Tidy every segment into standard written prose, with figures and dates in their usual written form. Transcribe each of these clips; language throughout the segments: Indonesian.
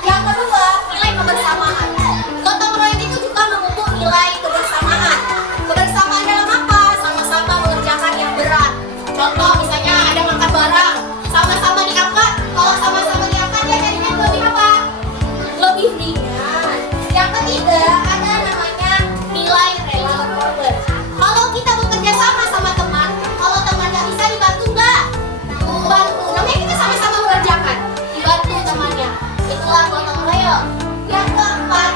Yang kedua, nilai kebersamaan. Gotong royong itu juga memupuk nilai kebersamaan. Kebersamaan dalam apa? Sama-sama mengerjakan yang berat. Contoh misalnya ada ngangkat barang, sama-sama diangkat. Kalau sama-sama diangkat ya jadinya lebih apa? Lebih ringan. Yang ketiga ada namanya nilai rela berkorban. Kalau kita bekerja sama sama teman, kalau teman nggak bisa dibantu nggak? Bantu. Namanya kita sama-sama mengerjakan. Dibantu temannya. Itulah gotong royong. Yang keempat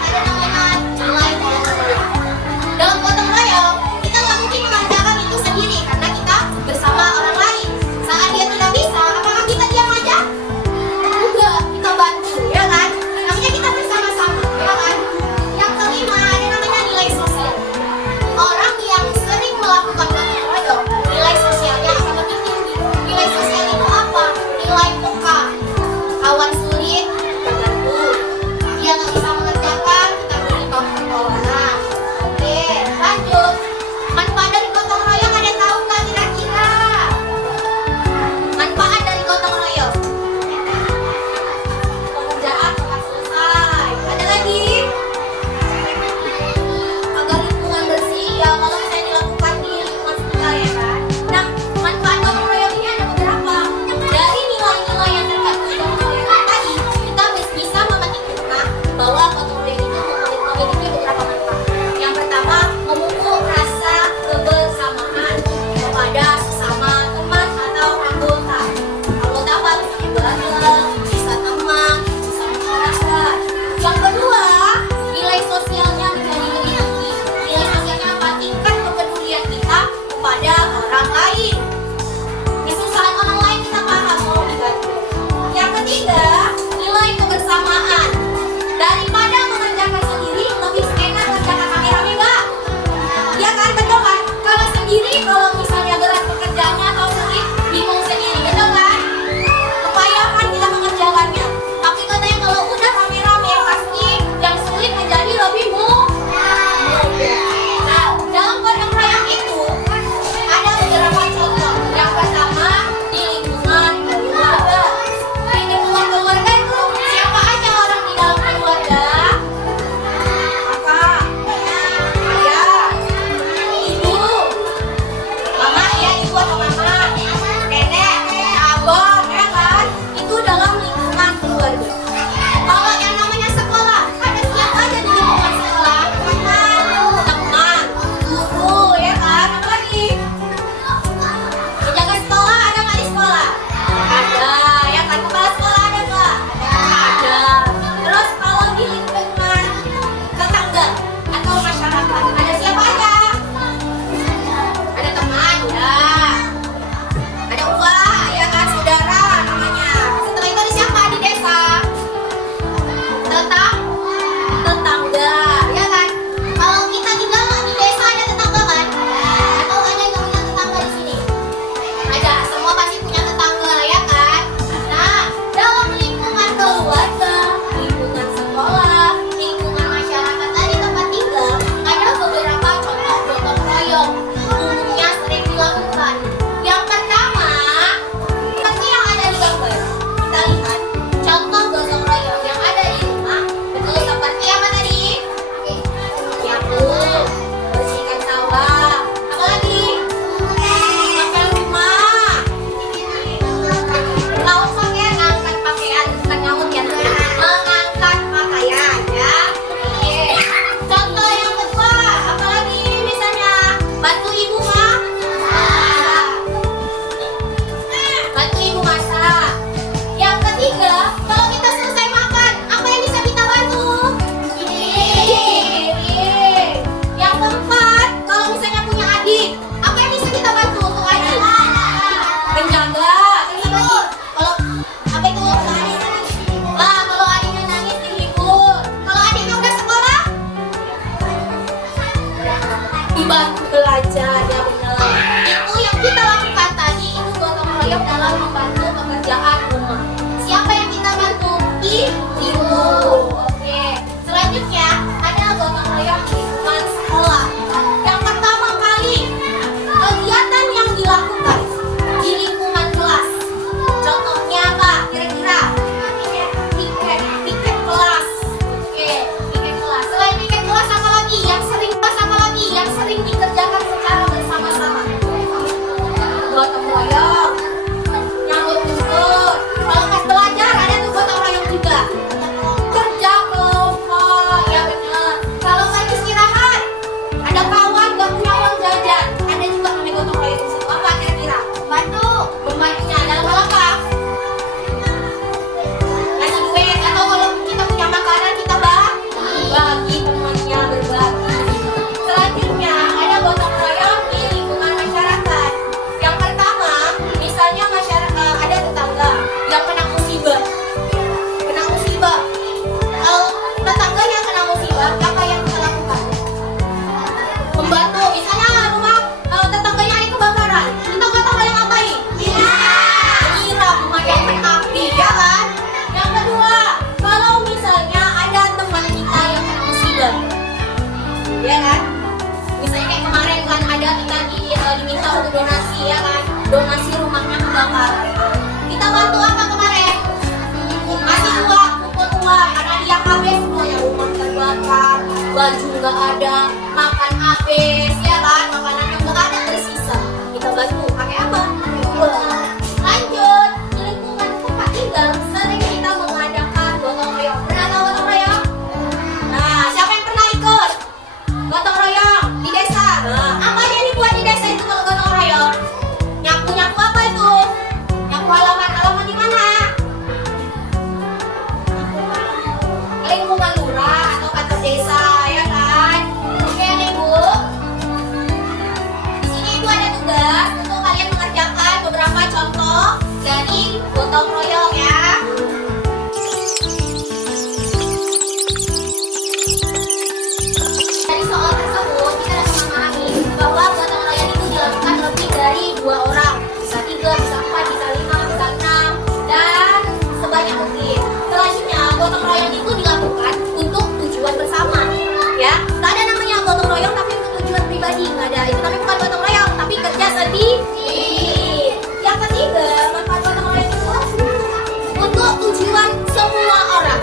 untuk donasi ya kan, donasi rumahnya kebakaran. Kita bantu apa kemarin? Kasih uang, kumpul uang, karena dia habis semuanya, rumah terbakar, baju nggak ada, makan habis ya kan, makanan yang nggak ada tersisa. Kita bantu pakai apa? Uang. Lanjut, di lingkungan tempat tinggal sering kita mengadakan gotong royong. Pernah tahu gotong royong? Nah, siapa yang pernah ikut gotong royong di desa? Nah, apa aja yang dibuat di desa itu kalau gotong royong? Nyapu-nyapu apa itu? Nyapu halaman di mana? Lingkungan lurah atau kantor desa ya kan? Oke nih Bu. Di sini Ibu ada tugas untuk kalian mengerjakan beberapa contoh dari gotong royong ya. Dari soal tersebut kita dapat memahami bahwa gotong royong itu dilakukan lebih dari 2 orang, bisa 3, bisa 4, bisa 5, bisa 6, dan sebanyak mungkin. Selanjutnya gotong royong itu dilakukan untuk tujuan bersama, ya. Nggak ada namanya gotong royong tapi untuk tujuan pribadi, nggak ada. Itu namanya bukan gotong royong tapi kerja sendiri. Yang ketiga, manfaat gotong royong itu untuk tujuan semua orang.